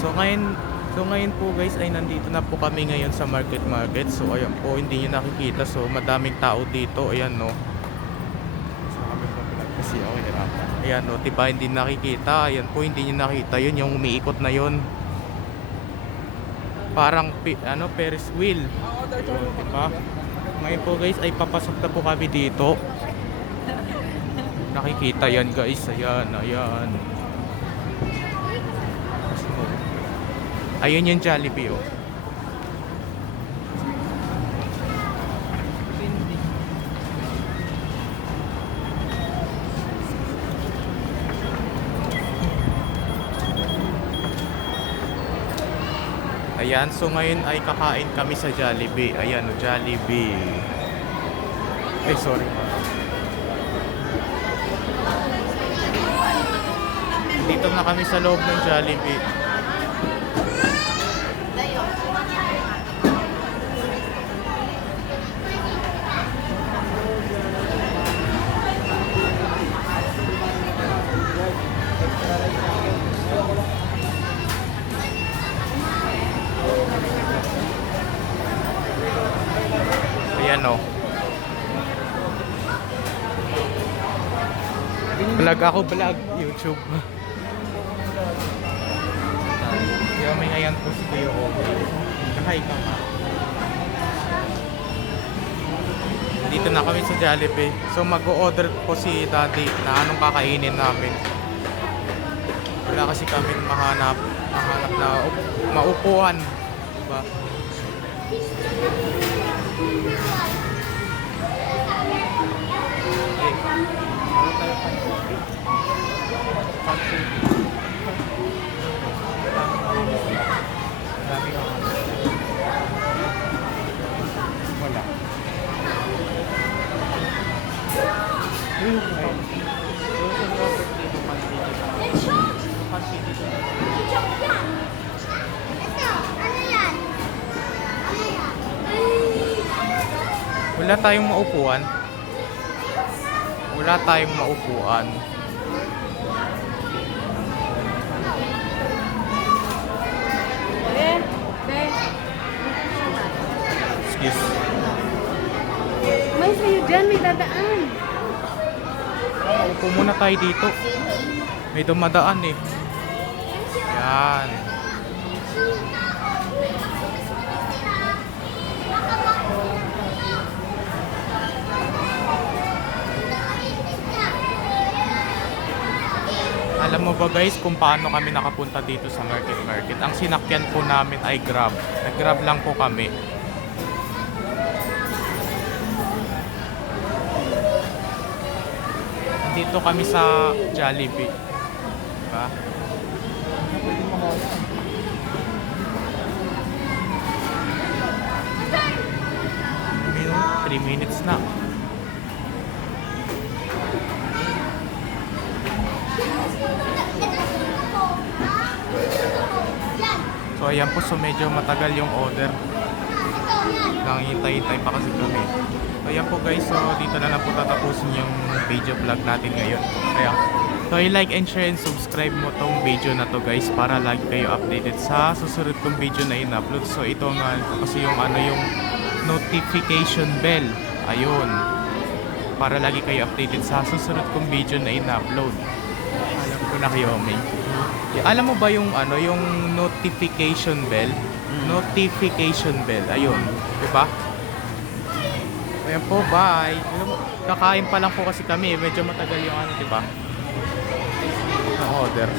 So ngayon, so ngayon po guys ay nandito na po kami ngayon sa market market. So ayan po, hindi niyo nakikita. So madaming tao dito. Ayan no. So kami po kasi ako hirapan. Ayan no, diba hindi nakikita. Ayan po, hindi niyo nakita yun. Yung umiikot na yun. Parang ano, Ferris wheel. Yun, diba? Ngayon po guys ay papasok na po kami dito. Nakikita yan guys. Ayan, ayan. So, ayun yung Jollibee oh. Ayan, so ngayon ay kakain kami sa Jollibee. Ayan, oh, Jollibee. Eh, sorry. Dito na kami sa loob ng Jollibee. Ayan o. Vlog ako, vlog. YouTube. Kaya may ngayon po si Kuya Obi. Kakain ka nga. Dito na kami sa Jollibee. So mag-o-order po si Daddy na anong kakainin namin. Wala kasi kami mahanap, mahanap na up- maupuan. Diba? Eh, ano Wala tayong maupuan. Wala tayong maupuan. Eh, eh. Excuse. May sa'yo dyan, may dadaan. Upo muna tayo dito. May dumadaan eh. Yan. Alam mo ba guys kung paano kami nakapunta dito sa Market Market? Ang sinakyan po namin ay Grab. Nag-Grab lang po kami. Dito kami sa Jollibee. Diba? Minute, 3 minutes na. Ayan po, so medyo matagal yung order. Nangintay-hintay pa kasi kami. So ayan po guys, so dito na lang po tatapusin yung video vlog natin ngayon. Kaya, so i-like and share and subscribe mo tong video na to guys para lagi kayo updated sa susunod kong video na in-upload. So ito nga kasi yung ano yung notification bell. Ayun. Para lagi kayo updated sa susunod kong video na in-upload. Alam ko na kayo, may. Alam mo ba yung ano, yung notification bell? Notification bell. Ayun, 'di ba? Ayan po, bye. Alam mo, Kakain pa lang po kasi kami, medyo matagal yung ano, 'di ba? Order.